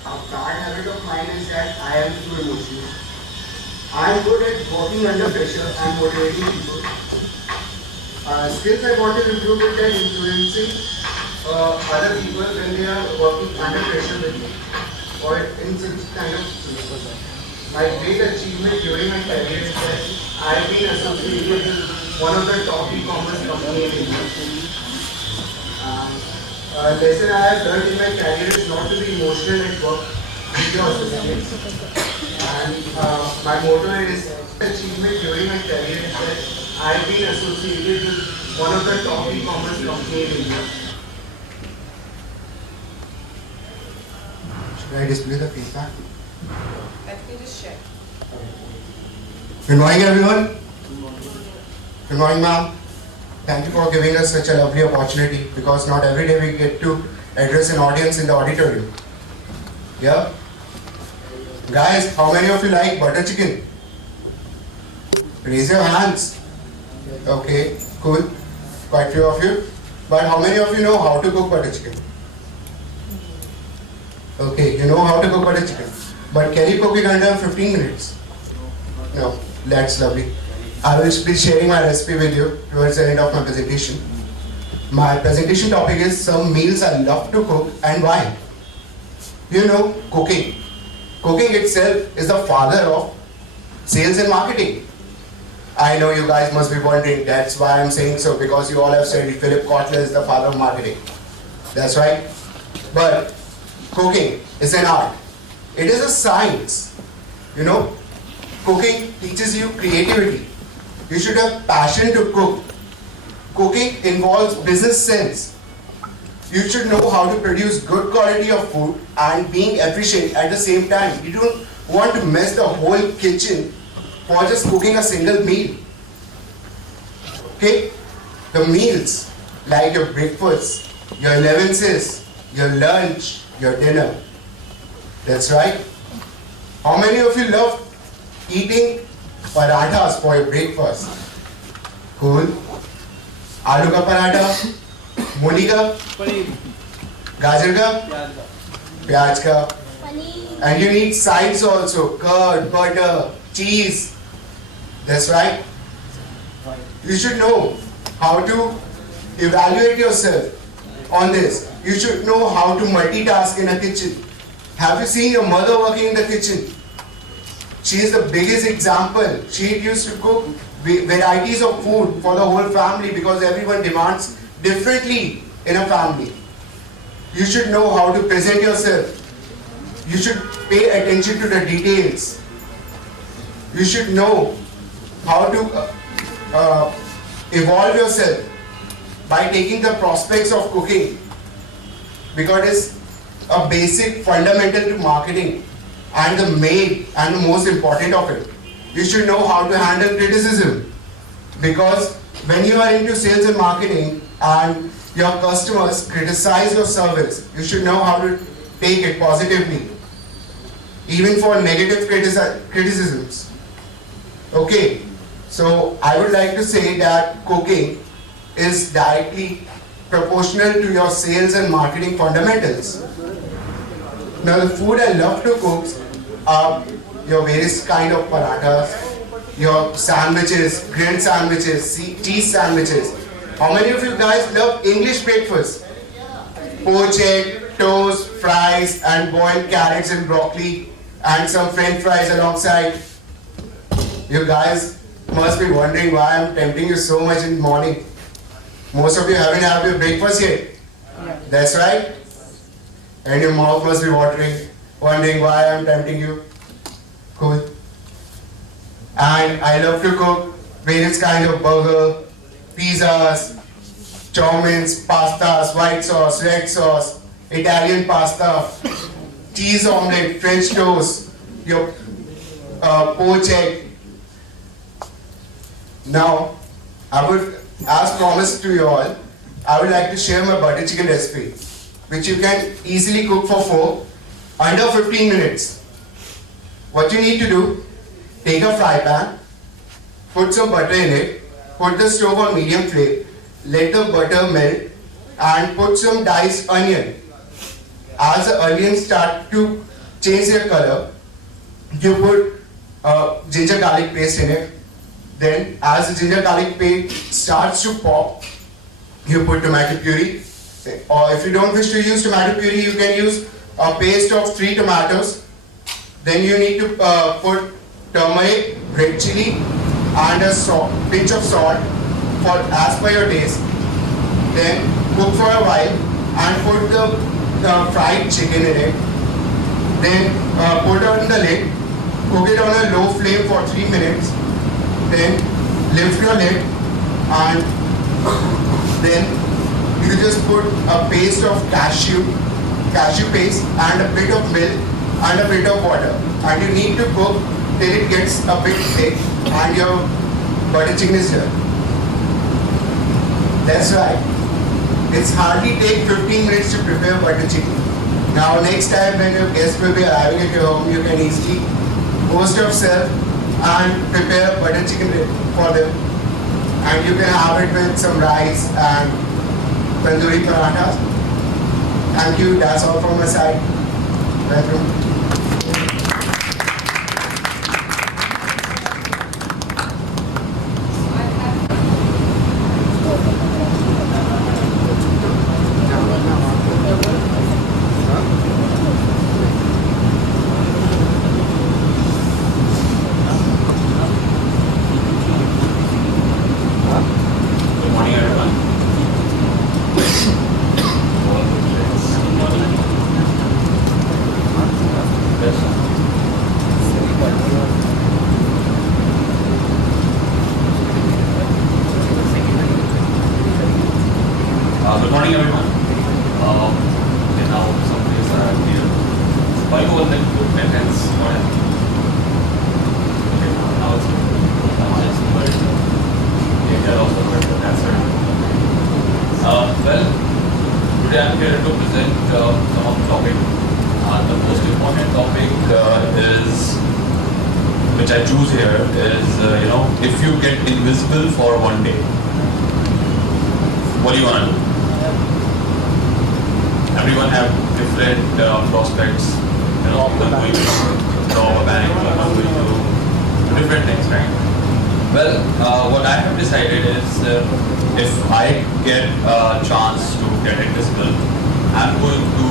A bad habit of mine is that I am too emotional. I am good at working under pressure and motivating people. Skills I want to improve is that influencing other people when they are working under pressure with me or in such kind of situations. My great achievement during my career is that I have been associated with one of the top e-commerce companies in India. A lesson I have learned in my career is not to be emotional at work with your associates. And my motto is achievement during my career is that I have been associated with one of the top e-commerce companies in India. Should I display the feedback? Let me just check. Good morning, everyone. Good morning, ma'am. Thank you for giving us such a lovely opportunity because not every day we get to address an audience in the auditorium. Yeah? Guys, how many of you like butter chicken? Raise your hands. Okay, cool. Quite few of you. But how many of you know how to cook butter chicken? Okay, you know how to cook butter chicken. But can you cook it under 15 minutes? No, that's lovely. I will be sharing my recipe with you towards the end of my presentation. My presentation topic is some meals I love to cook and why. You know, cooking. Cooking itself is the father of sales and marketing. I know you guys must be wondering, that's why I'm saying so, because you all have studied Philip Kotler is the father of marketing. That's right. But cooking is an art. It is a science. You know, cooking teaches you creativity. You should have passion to cook. Cooking involves business sense. You should know how to produce good quality of food and being efficient at the same time. You don't want to mess the whole kitchen for just cooking a single meal. Okay? The meals, like your breakfast, your allowances, your lunch, your dinner. That's right. How many of you love eating parathas for your breakfast? Cool. Aloo ka paratha, मूली का, गाजर का, प्याज का, and you need sides also, curd, butter, cheese. That's right. You should know how to evaluate yourself on this. You should know how to multitask in a kitchen. Have you seen your mother working in the kitchen? She is the biggest example. She used to cook varieties of food for the whole family because everyone demands differently in a family. You should know how to present yourself. You should pay attention to the details. You should know how to evolve yourself by taking the prospects of cooking because it's a basic fundamental to marketing and the main and the most important of it. You should know how to handle criticism because when you are into sales and marketing and your customers criticize your service, you should know how to take it positively, even for negative criticisms. Okay, so I would like to say that cooking is directly proportional to your sales and marketing fundamentals. Now the food I love to cook are your various kind of parathas, your sandwiches, grilled sandwiches, cheese sandwiches. How many of you guys love English breakfast? Poached egg, toast, fries and boiled carrots and broccoli and some french fries alongside. You guys must be wondering why I'm tempting you so much in the morning. Most of you haven't had your breakfast yet. That's right. And your mouth must be watering, wondering why I'm tempting you. Cool. And I love to cook various kind of burger, pizzas, chow meins, pastas, white sauce, red sauce, Italian pasta, cheese omelette, French toast, your poached egg. Now, I would, as promised to you all, I would like to share my butter chicken recipe, which you can easily cook for 4 under 15 minutes. What you need to do, take a fry pan, put some butter in it, put the stove on medium flame, let the butter melt and put some diced onion as the onions start to change their color, you put ginger garlic paste in it. Then as the ginger garlic paste starts to pop, you put tomato puree. Or if you don't wish to use tomato puree, you can use a paste of 3 tomatoes. Then you need to put turmeric, red chili, and a pinch of salt for as per your taste. Then cook for a while and put the fried chicken in it. Then put on the lid, cook it on a low flame for 3 minutes. Then lift your lid and then you just put a paste of cashew paste and a bit of milk and a bit of water. And you need to cook till it gets a bit thick and your butter chicken is done. That's right. It's hardly take 15 minutes to prepare butter chicken. Now next time when your guests will be arriving at your home, you can easily post yourself and prepare butter chicken for them. And you can have it with some rice and tandoori parathas. Thank you, that's all from my side. Welcome. Good morning, everyone. Now some days are here. Why go on the equipment and what happened? Okay, now it's good. Yeah, also good. That's right. Well, today I'm here to present some of the topic. The most important topic is, which I choose here, is if you get invisible for one day, what do you want to do? Everyone have different prospects, people going to rob a bank, people going to do different things, right? Well, what I have decided is if I get a chance to get invisible, I'm going to,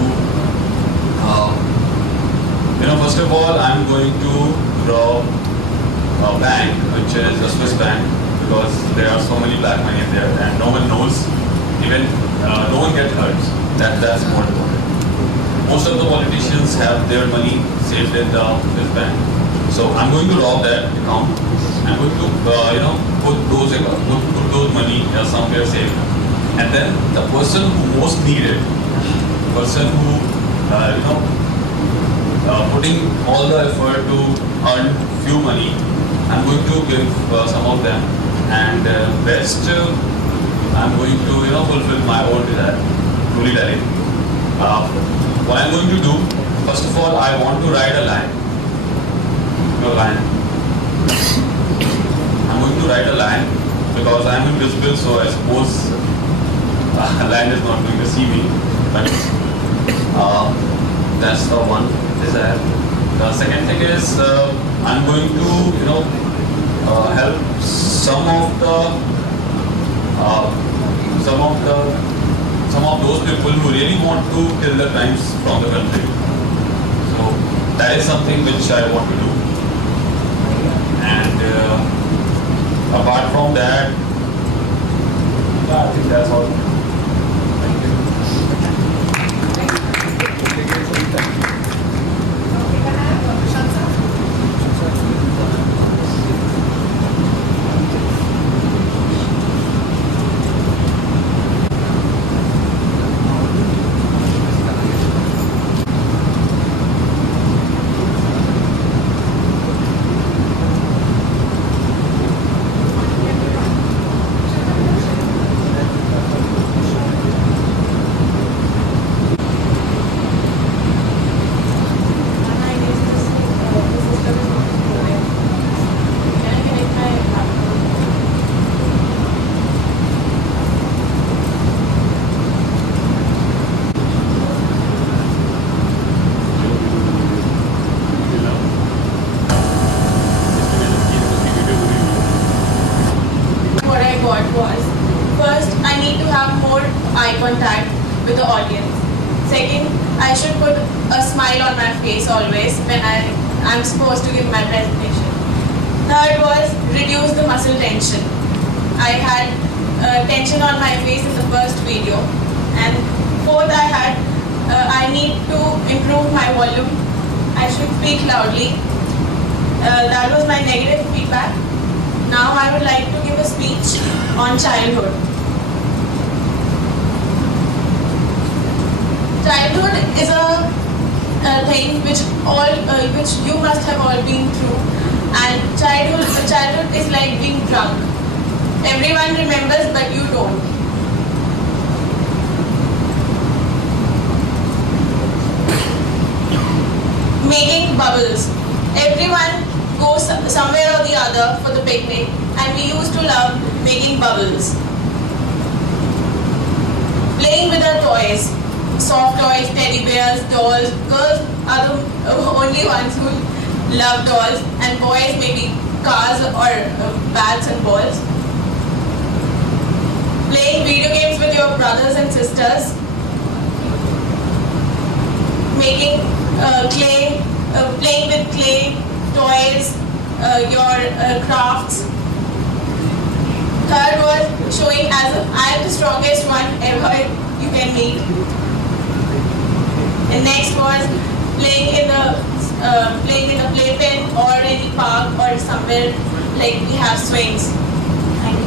first of all, I'm going to rob a bank, which is a Swiss bank, because there are so many black money in there and no one knows, even no one gets hurt. That's more important. Most of the politicians have their money saved in this bank. So I'm going to rob that account. I'm going to put those money somewhere safe. And then the person who most needed, the person who putting all the effort to earn few money, I'm going to give some of them, and rest I'm going to fulfill my own desire. Truly telling. What I'm going to do, first of all, I want to write a line. I'm going to write a line because I'm invisible, so I suppose land is not going to see me. But that's the one desire. The second thing is I'm going to help some of those people who really want to kill the crimes from the country. So that is something which I want to do. And apart from that, I think that's all. Thank you. smile on my face always when I'm supposed to give my presentation. Third was reduce the muscle tension. I had tension on my face in the first video. And fourth, I need to improve my volume. I should speak loudly. That was my negative feedback. Now I would like to give a speech on childhood. Childhood is a thing which you must have all been through. And childhood is like being drunk. Everyone remembers, but you don't. Making bubbles. Everyone goes somewhere or the other for the picnic, and we used to love making bubbles. Playing with our toys. Soft toys, teddy bears, dolls. Girls are the only ones who love dolls, and boys maybe cars or bats and balls. Playing video games with your brothers and sisters. Making playing with clay, toys, your crafts. Third was showing as I am the strongest one ever you can meet. And next was playing in the playpen or any park or somewhere like we have swings. Thank you.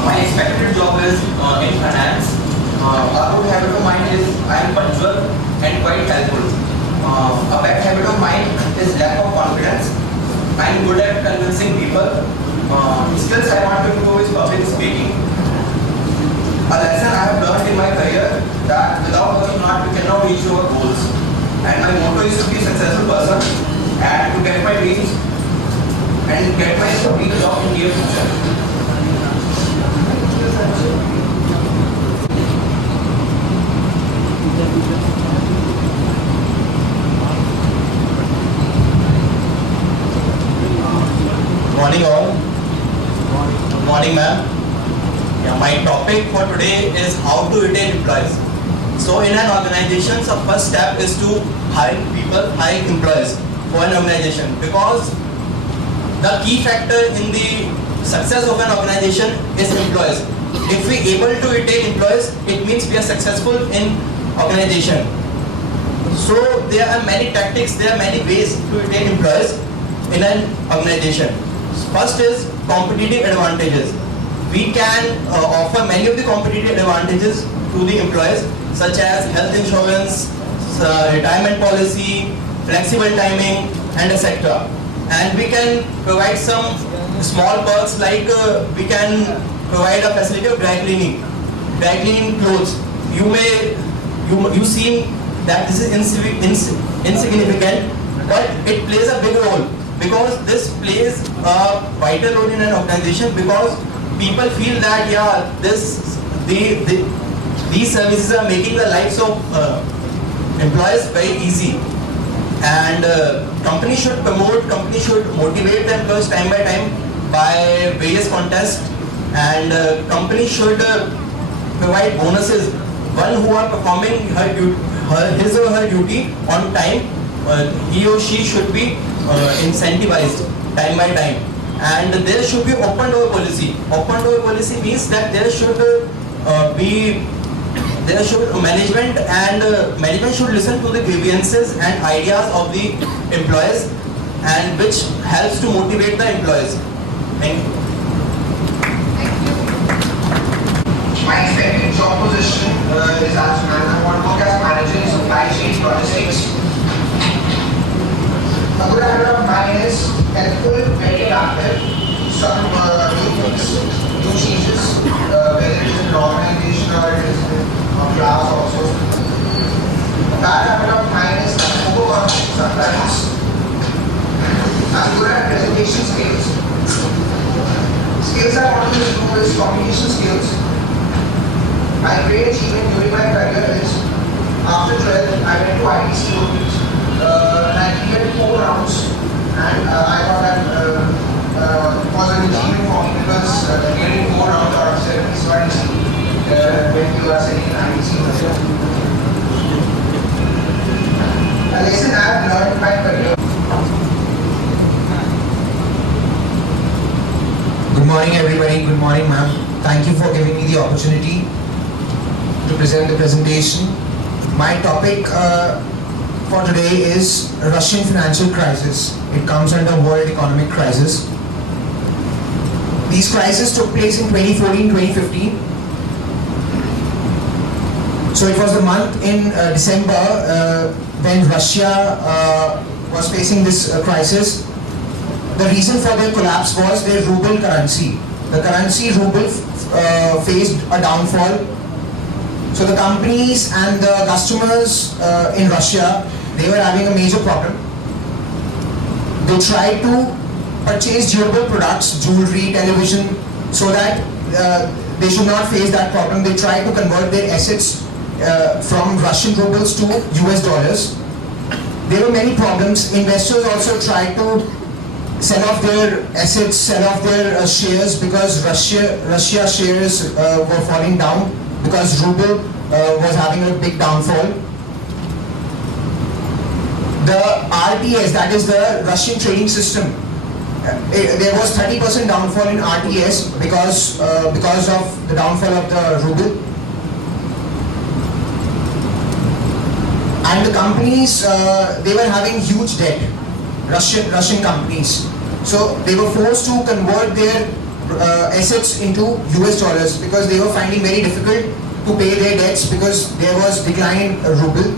My expected job is in finance. A good habit of mine is I am punctual and quite helpful. A bad habit of mine is lack of confidence. I am good at convincing people. Skills I want to improve is public speaking. A lesson I have learned in my career that without working hard we cannot reach our goals. And my motto is to be a successful person and to get my dreams and get my dream job in near future. Morning all. Good morning ma'am. Yeah, my topic for today is how to retain employees. So in an organization, the first step is to hire employees for an organization, because the key factor in the success of an organization is employees. If we able to retain employees, it means we are successful in organization. So there are many tactics, there are many ways to retain employees in an organization. First is competitive advantages. We can offer many of the competitive advantages to the employees, such as health insurance, retirement policy, flexible timing, and etc. And we can provide some small perks like we can provide a facility of dry cleaning clothes. You seem that this is insignificant, but it plays a big role, because this plays a vital role in an organization, because people feel that these services are making the lives of employees very easy, and company should motivate the employees time by time by various contests, and company should provide bonuses. One who are performing his or her duty on time, he or she should be incentivized time by time. And there should be open door policy. Open door policy means that there should management should listen to the grievances and ideas of the employees, and which helps to motivate the employees. Thank you. My expected job position is as I want to work as manager in supply chain logistics. A good habit of mine is helpful, very active, some new things, new changes, whether it is in an organization or it is in a class also. A bad habit of mine is overworking sometimes. skills. Skills I want to improve is communication skills. My great achievement during my career is after 12, I went to ITC and I cleared 4 rounds, and I thought that was an achievement for me because clearing 4 rounds out of 7 is not easy when you are sitting in ITC. A lesson I have learned in my career. Good morning everybody, good morning ma'am. Thank you for giving me the opportunity to present the presentation. My topic for today is Russian financial crisis. It comes under world economic crisis. These crises took place in 2014-2015. So it was the month in December when Russia was facing this crisis. The reason for their collapse was their ruble currency. The currency ruble faced a downfall. So the companies and the customers in Russia, they were having a major problem. They tried to purchase durable products, jewelry, television, so that they should not face that problem. They tried to convert their assets from Russian rubles to US dollars. There were many problems. Investors also tried to sell off their assets, sell off their shares, because Russia shares were falling down because ruble was having a big downfall. The RTS, that is the Russian trading system, there was 30% downfall in RTS because of the downfall of the ruble. And the companies, they were having huge debt, Russian companies. So they were forced to convert their assets into US dollars because they were finding very difficult to pay their debts because there was decline in ruble.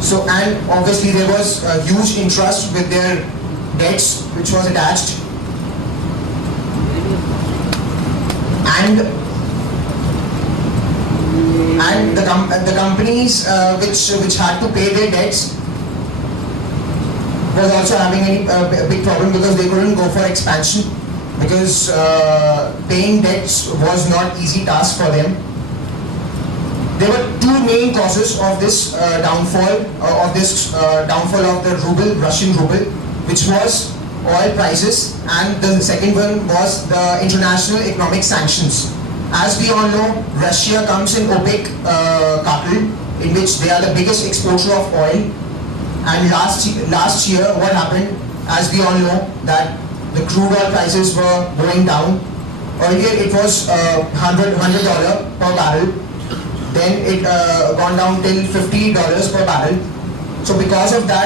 So, and obviously there was a huge interest with their debts which was attached. And the companies which had to pay their debts was also having a big problem because they couldn't go for expansion because paying debts was not easy task for them. There were 2 main causes of this downfall of the ruble, Russian ruble, which was oil prices, and the second one was the international economic sanctions. As we all know, Russia comes in OPEC cartel, in which they are the biggest exporter of oil. And last year, what happened? As we all know, that the crude oil prices were going down. Earlier, it was $100 per barrel. Then it gone down till $50 per barrel. So because of that,